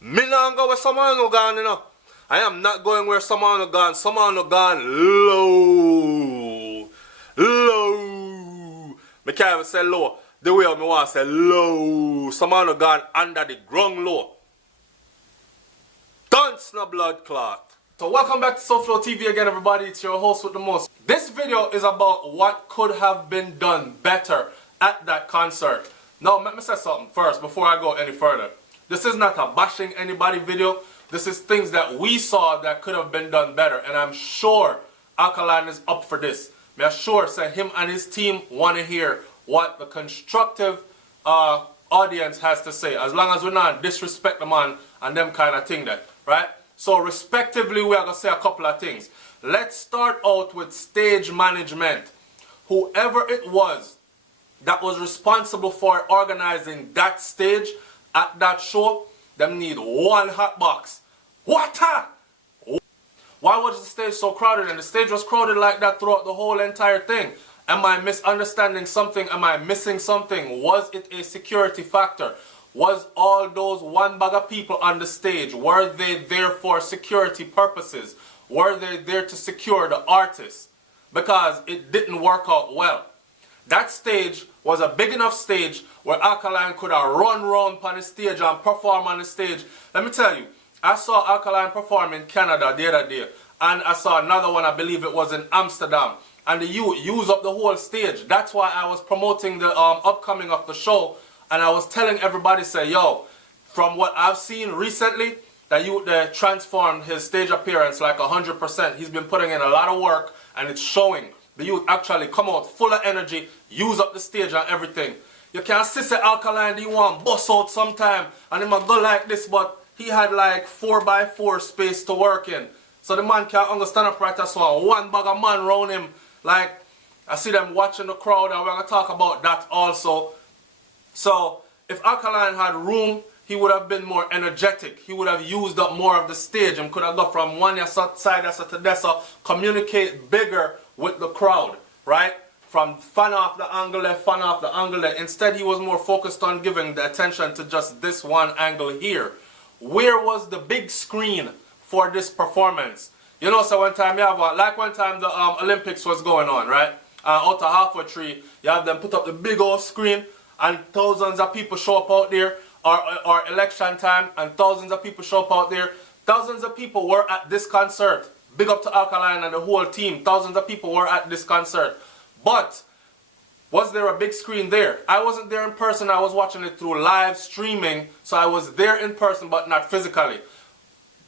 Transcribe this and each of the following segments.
Me not go where someone no gone, you know. I am not going where someone no gone. Someone no gone low. Low. Me can't even say low. The way I want to say low. Someone no gone under the ground low. Dunce no blood clot. So welcome back to SouFLoTV again, everybody. It's your host with the most. This video is about what could have been done better at that concert. Now, let me say something first before I go any further. This is not a bashing anybody video. This is things that we saw that could have been done better. And I'm sure Alkaline is up for this. I'm sure say him and his team want to hear what the constructive audience has to say. As long as we're not disrespect the man and them kind of thing that, right? So respectively, we are going to say a couple of things. Let's start out with stage management. Whoever it was that was responsible for organizing that stage at that show, them need one hot box. Water! Why was the stage so crowded? And the stage was crowded like that throughout the whole entire thing. Am I misunderstanding something? Am I missing something? Was it a security factor? Was all those one bag of people on the stage, were they there for security purposes? Were they there to secure the artists? Because it didn't work out well. That stage was a big enough stage where Alkaline could have run around on the stage and perform on the stage. Let me tell you, I saw Alkaline perform in Canada the other day. And I saw another one, I believe it was in Amsterdam. And the youth used up the whole stage. That's why I was promoting the upcoming of the show. And I was telling everybody, say, yo, from what I've seen recently, that youth transformed his stage appearance like 100%. He's been putting in a lot of work and it's showing. The youth actually come out full of energy, use up the stage and everything. You can't say Alkaline, he want bust out sometime and he might go like this, but he had like 4x4 space to work in. So the man can't understand up right as well. One bag of man around him. Like, I see them watching the crowd and we're going to talk about that also. So, if Alkaline had room, he would have been more energetic. He would have used up more of the stage and could have gone from one side to this, communicate bigger with the crowd, right? From fan off the angle left, fan off the angle left. Instead, he was more focused on giving the attention to just this one angle here. Where was the big screen for this performance? You know, so one time you have, like one time the Olympics was going on, right? Out of halfway tree, you have them put up the big old screen and thousands of people show up out there, or election time and thousands of people show up out there. Thousands of people were at this concert. Big up to Alkaline and the whole team. Thousands of people were at this concert. But was there a big screen there? I wasn't there in person. I was watching it through live streaming. So I was there in person but not physically.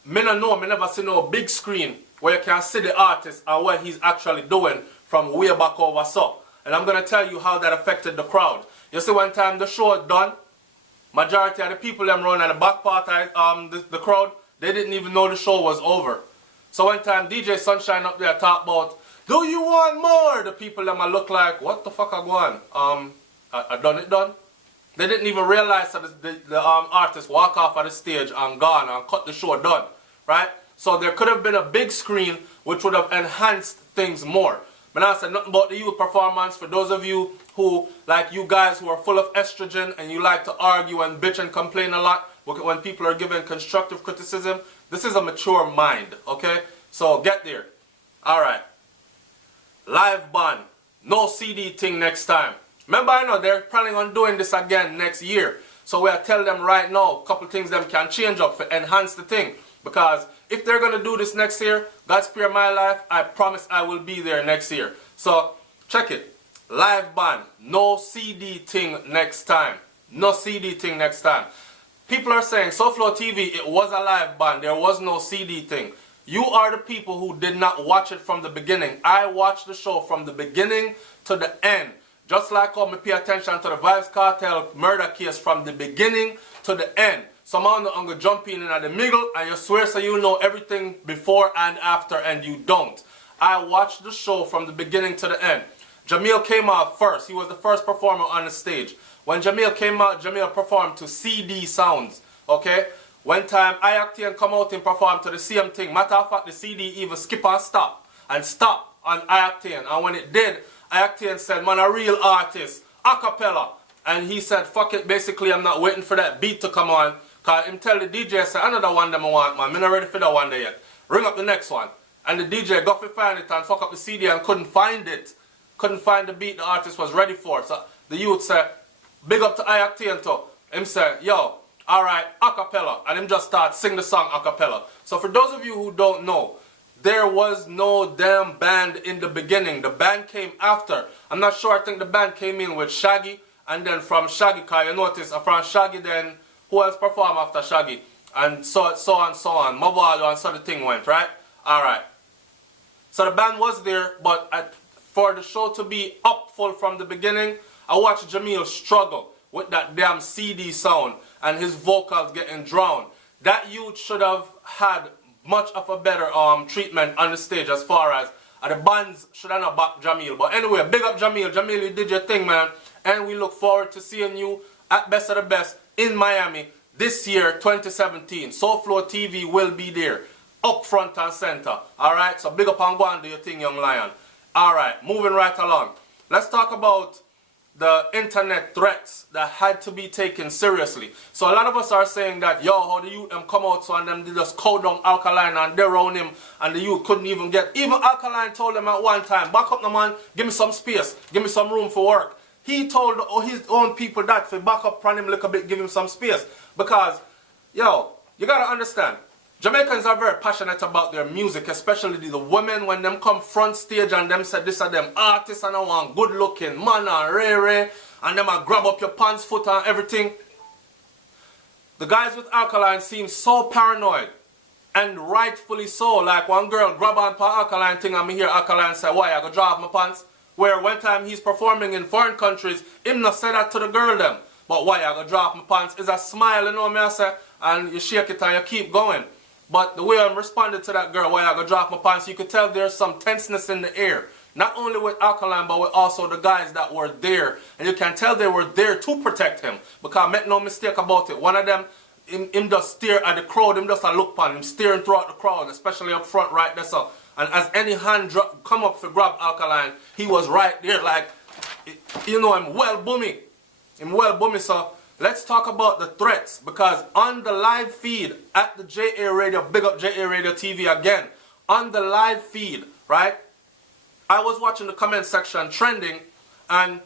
Me no know, me never see no big screen where you can see the artist and what he's actually doing from way back over so. And I'm going to tell you how that affected the crowd. You see, one time the show was done, majority of the people them running at the back part of the crowd, they didn't even know the show was over. So one time DJ Sunshine up there talk about, do you want more? The people them look like, what the fuck I go on? I done it done. They didn't even realize that the artist walk off of the stage and gone and cut the show done, right? So there could have been a big screen which would have enhanced things more. But I said nothing about the youth performance. For those of you who, like you guys who are full of estrogen and you like to argue and bitch and complain a lot when people are giving constructive criticism, this is a mature mind, okay? So get there. Alright. Live band. No CD thing next time. Remember, I know they're planning on doing this again next year. So we'll tell them right now, a couple things them can change up to enhance the thing. Because if they're going to do this next year, God spare my life, I promise I will be there next year. So, check it. Live band. No CD thing next time. No CD thing next time. People are saying, SouFLoTV, it was a live band. There was no CD thing. You are the people who did not watch it from the beginning. I watched the show from the beginning to the end. Just like how I pay attention to the Vybz Kartel murder case from the beginning to the end. Someone I'm going to jump in at the middle and you swear so you know everything before and after and you don't. I watched the show from the beginning to the end. Jamil came out first. He was the first performer on the stage. When Jamil came out, Jamil performed to CD sounds. Okay? One time, Iactian come out and perform to the same thing. Matter of fact, the CD even skip and stop on Iactian. And when it did, Iactian said, man, a real artist, a cappella. And he said, fuck it, basically I'm not waiting for that beat to come on. Cause him tell the DJ, say, another one them I want, man. Me not ready for that one there yet. Ring up the next one. And the DJ got to find it and fuck up the CD and couldn't find it. Couldn't find the beat the artist was ready for. So the youth said, big up to Ayaktiento. Him say, yo, alright, acapella. And him just start sing the song acapella. So for those of you who don't know, there was no damn band in the beginning. The band came after. I'm not sure, I think the band came in with Shaggy. And then from Shaggy, cause you notice, from Shaggy then, who else performed after Shaggy? And so on. Mavalo and so the thing went, right? Alright. So the band was there, but for the show to be up full from the beginning, I watched Jamil struggle with that damn CD sound and his vocals getting drowned. That youth should have had much of a better treatment on the stage as far as the bands should have not backed Jamil. But anyway, big up Jamil. Jamil, you did your thing, man. And we look forward to seeing you at Best of the Best in Miami this year, 2017. SouFLoTV will be there, up front and center. Alright, so big up and go and do your thing, young lion. Alright, moving right along. Let's talk about the internet threats that had to be taken seriously. So a lot of us are saying that, yo, how the youth them come out so and them they just cow down Alkaline and they round him and the youth couldn't even get. Even Alkaline told him at one time, back up the man, give me some space, give me some room for work. He told his own people that if back up on him a little bit, give him some space. Because, yo, you gotta understand, Jamaicans are very passionate about their music, especially the women when them come front stage and them say this are them artists and I want good looking man and rare and them a grab up your pants foot and everything. The guys with Alkaline seem so paranoid, and rightfully so. Like one girl grab on for Alkaline thing and me hear Alkaline say, why I go draw off my pants? Where one time he's performing in foreign countries, him not say that to the girl them. But why I go draw off my pants is a smile, you know what I say, and you shake it and you keep going. But the way I'm responding to that girl, why I go drop my pants, you could tell there's some tenseness in the air. Not only with Alkaline, but with also the guys that were there. And you can tell they were there to protect him. Because make no mistake about it. One of them, him just stare at the crowd, him just a look upon him, staring throughout the crowd, especially up front right there. So, and as any hand come up to grab Alkaline, he was right there like, you know, him well boomy. Him well boomy, so let's talk about the threats, because on the live feed at the JA Radio, big up JA Radio TV again, on the live feed, right, I was watching the comment section trending, and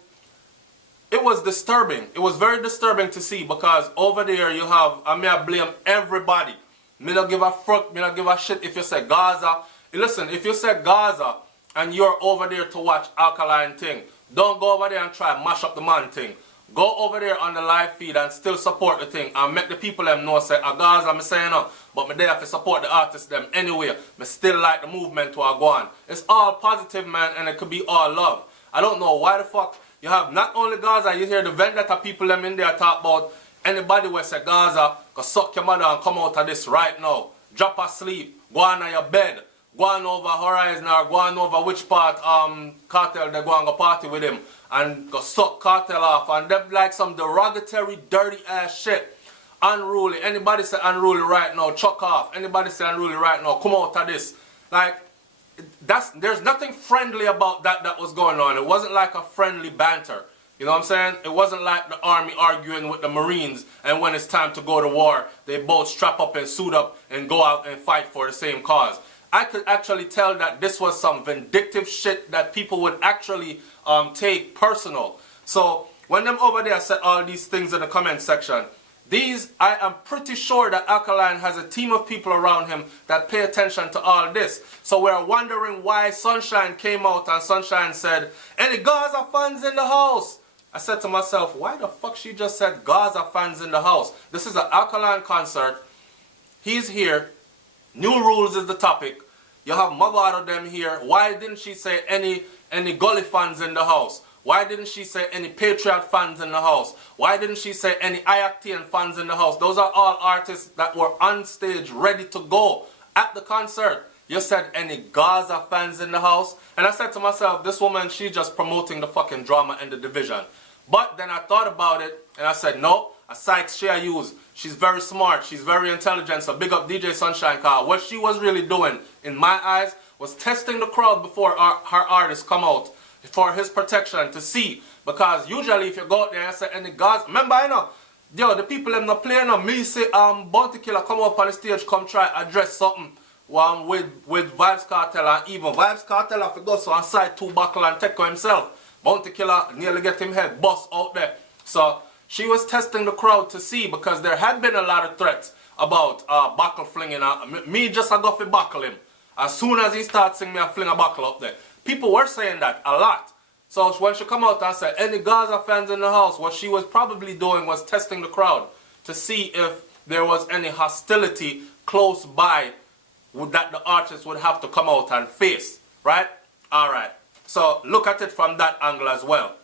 it was disturbing. It was very disturbing to see, because over there you have, I may blame everybody. Me not give a fuck, me not give a shit if you say Gaza. Listen, if you say Gaza and you're over there to watch Alkaline thing, don't go over there and try and mash up the man thing. Go over there on the live feed and still support the thing and make the people them know say, Gaza, I'm saying no, but me there have to support the artists them anyway. Me still like the movement to go on. It's all positive, man, and it could be all love. I don't know why the fuck you have not only Gaza, you hear the vendetta people them in there talk about anybody who say Gaza, go suck your mother and come out of this right now. Drop asleep, go on your bed. Go on over Horizon or go on over which part Cartel they go and go party with him and go suck Cartel off and them like some derogatory dirty ass shit. Unruly. Anybody say unruly right now, chuck off. Anybody say unruly right now, come out of this. Like there's nothing friendly about that was going on. It wasn't like a friendly banter. You know what I'm saying? It wasn't like the army arguing with the Marines and when it's time to go to war, they both strap up and suit up and go out and fight for the same cause. I could actually tell that this was some vindictive shit that people would actually take personal. So when them over there said all these things in the comment section, I am pretty sure that Alkaline has a team of people around him that pay attention to all this. So we're wondering why Sunshine came out and Sunshine said, any Gaza fans in the house? I said to myself, why the fuck she just said Gaza fans in the house? This is an Alkaline concert. He's here. New Rules is the topic. You have mother of them here. Why didn't she say any Gully fans in the house? Why didn't she say any Patriot fans in the house? Why didn't she say any Ayaktian fans in the house? Those are all artists that were on stage ready to go at the concert. You said any Gaza fans in the house? And I said to myself, this woman, she's just promoting the fucking drama and the division. But then I thought about it and I said, no, a psych she I use. She's very smart, she's very intelligent, so big up DJ Sunshine car. What she was really doing, in my eyes, was testing the crowd before her artists come out for his protection to see. Because usually if you go out there and say any Gaza, remember I know, Yo, the people them not playing on me say Bounty Killer come up on the stage, come try address something with Vybz Kartel, and even Vybz Kartel have to go so on side 2 buckle and take himself. Bounty Killer nearly get him head bust out there. So she was testing the crowd to see, because there had been a lot of threats about buckle flinging. Me just I go for buckle him. As soon as he starts singing me, I fling a buckle up there. People were saying that a lot. So when she come out and said, any Gaza fans in the house, what she was probably doing was testing the crowd to see if there was any hostility close by that the artist would have to come out and face, right? Alright, so look at it from that angle as well.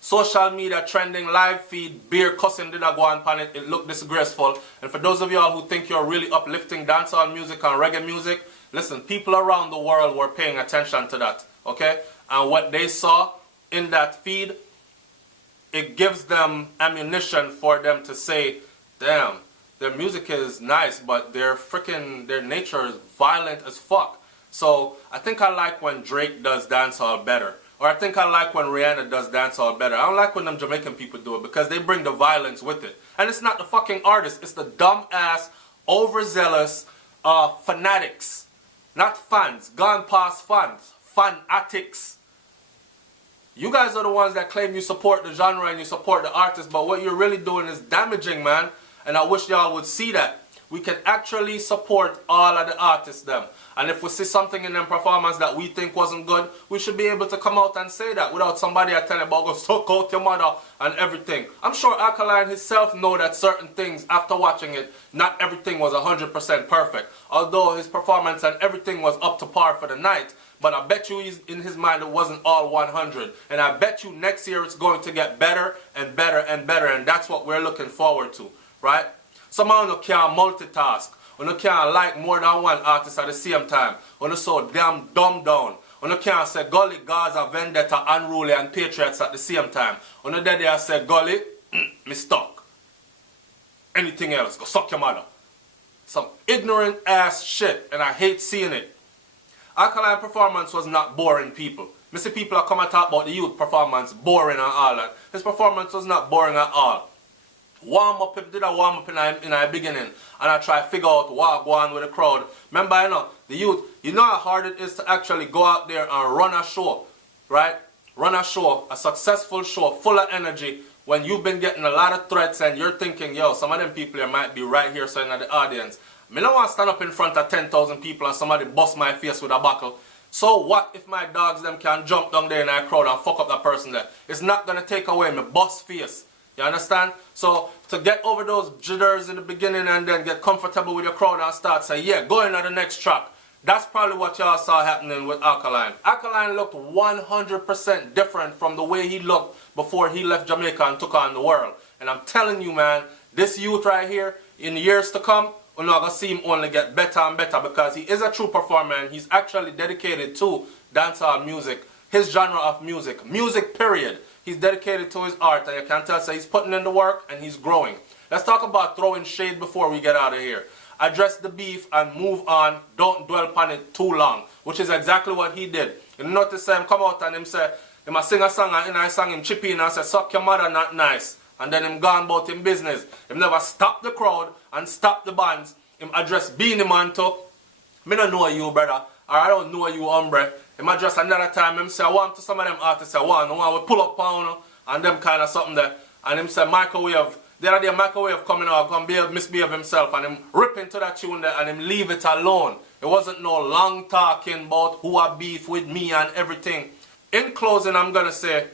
Social media trending, live feed, beer cussing did I go on pan it, it looked disgraceful. And for those of y'all who think you're really uplifting dancehall music and reggae music, listen, people around the world were paying attention to that, okay? And what they saw in that feed, it gives them ammunition for them to say, damn, their music is nice, but their nature is violent as fuck. So I think I like when Drake does dancehall better. Or I think I like when Rihanna does dancehall better. I don't like when them Jamaican people do it, because they bring the violence with it. And it's not the fucking artist, it's the dumb ass, overzealous fanatics. Not fans, gone past fans, fanatics. You guys are the ones that claim you support the genre and you support the artist, but what you're really doing is damaging, man. And I wish y'all would see that. We can actually support all of the artists them. And if we see something in them performance that we think wasn't good, we should be able to come out and say that without somebody telling about go suck out your mother and everything. I'm sure Alkaline himself know that certain things after watching it, not everything was 100% perfect. Although his performance and everything was up to par for the night. But I bet you in his mind it wasn't all 100. And I bet you next year it's going to get better and better and better. And that's what we're looking forward to, right? Some of you can't multitask. You can't like more than one artist at the same time. You so damn dumb down. You can't say Gully, Gaza, Vendetta, Unruly and Patriots at the same time. You there say Gully, me stuck. Anything else, go suck your mother. Some ignorant ass shit, and I hate seeing it. Alkaline performance was not boring, people. Me see people are come and talk about the youth performance boring and all that. His performance was not boring at all. Warm up, did a warm up in the beginning, and I try to figure out what go on with the crowd. Remember, you know, the youth, you know how hard it is to actually go out there and run a show, right? Run a show, a successful show, full of energy, when you've been getting a lot of threats and you're thinking, yo, some of them people here might be right here sitting at the audience. I don't want to stand up in front of 10,000 people and somebody bust my face with a buckle. So what if my dogs them can jump down there in that crowd and fuck up that person there? It's not going to take away my bust face. You understand? So to get over those jitters in the beginning and then get comfortable with your crowd and start say, yeah, go in on the next track. That's probably what y'all saw happening with Alkaline. Alkaline looked 100% different from the way he looked before he left Jamaica and took on the world. And I'm telling you, man, this youth right here, in years to come, we're not going to see him only get better and better, because he is a true performer and he's actually dedicated to dancehall music, his genre of music, music period. He's dedicated to his art, and you can tell, so he's putting in the work and he's growing. Let's talk about throwing shade before we get out of here. Address the beef and move on. Don't dwell upon it too long, which is exactly what he did. You notice him come out and him say, him a sing a song and in I sang him chip in and say, suck your mother, not nice. And then him gone about him business. Him never stop the crowd and stop the bands. Him address Beanie Man too. Me don't know you, brother. Or I don't know you, hombre. Him address another time. Him say, I want to some of them artists, I want we pull up on and them kind of something there. And him say, microwave. The other day, microwave coming out, come misbehave himself. And him rip into that tune there and him leave it alone. It wasn't no long talking about who I beef with me and everything. In closing, I'm going to say,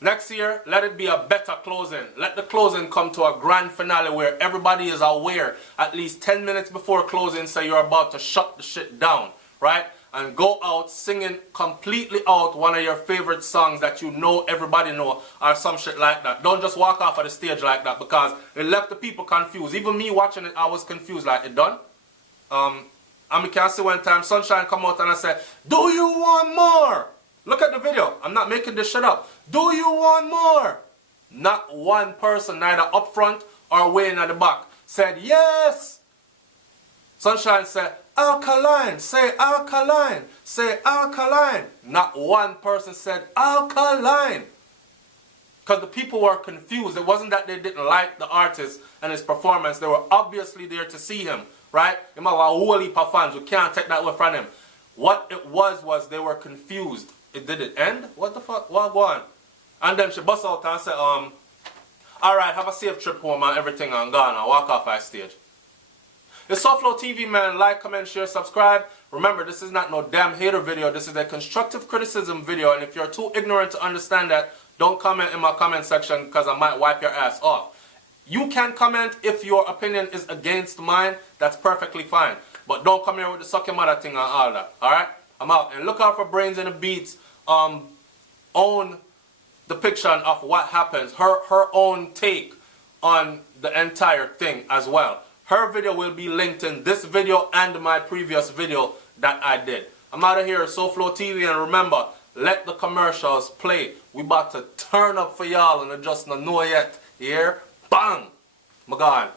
next year, let it be a better closing. Let the closing come to a grand finale where everybody is aware at least 10 minutes before closing, so you're about to shut the shit down, right? And go out singing completely out one of your favorite songs that you know everybody know, or some shit like that. Don't just walk off of the stage like that, because it left the people confused. Even me watching it, I was confused, like, it done? And we can see one time Sunshine come out and I said, do you want more? Look at the video. I'm not making this shit up. Do you want more? Not one person, neither up front or way in at the back, said yes. Sunshine said, Alkaline, say Alkaline, say Alkaline. Not one person said Alkaline. Because the people were confused. It wasn't that they didn't like the artist and his performance. They were obviously there to see him, right? Him have a whole heap of fans. We can't take that away from him. What it was they were confused. Did it end? What the fuck? What go on? And then she bust out and said, alright, have a safe trip home and everything and gone and walk off our stage. It's SouFLoTV, man. Like, comment, share, subscribe. Remember, this is not no damn hater video. This is a constructive criticism video. And if you're too ignorant to understand that, don't comment in my comment section because I might wipe your ass off. You can comment if your opinion is against mine. That's perfectly fine. But don't come here with the suck your mother thing and all that. Alright? I'm out. And look out for Brains and the Beats own depiction of what happens. Her own take on the entire thing as well. Her video will be linked in this video and my previous video that I did. I'm out of here, SouFLoTV, and remember, let the commercials play. We about to turn up for y'all and I just not know yet. Here, bang! My God.